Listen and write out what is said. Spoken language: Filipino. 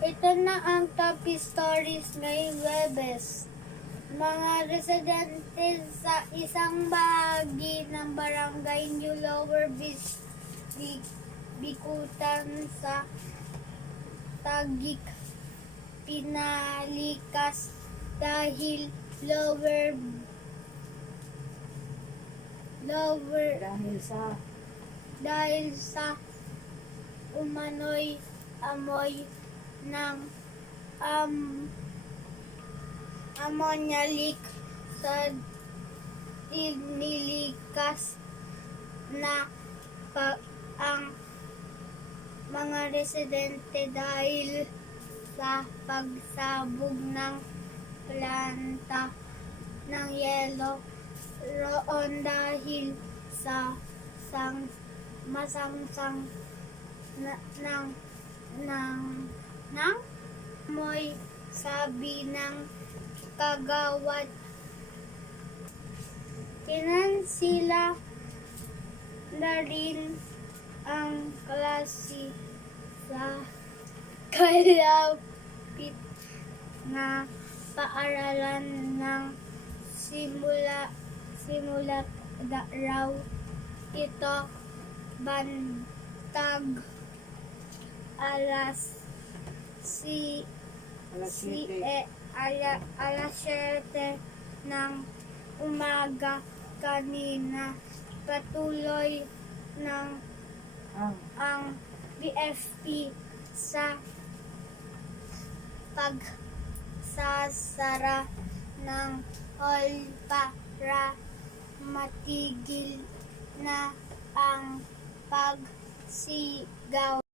Ito na ang top stories ngayong Webes. Mga residente sa isang bahagi ng barangay New Lower Bikutan sa Taguig pinalikas dahil dahil sa umano'y amoy ng ammonia leak sa inilikas na ang mga residente dahil sa pagsabog ng planta ng yelo roon dahil sa masangsang ng amoy, sabi ng kagawad. Kinansila na rin ang klase sa kalapit na paaralan ng simulat raw ito bantag alas 7 ng umaga kanina. Patuloy ng ang BFP sa pagsasara ng hall para matigil na ang pagsigaw.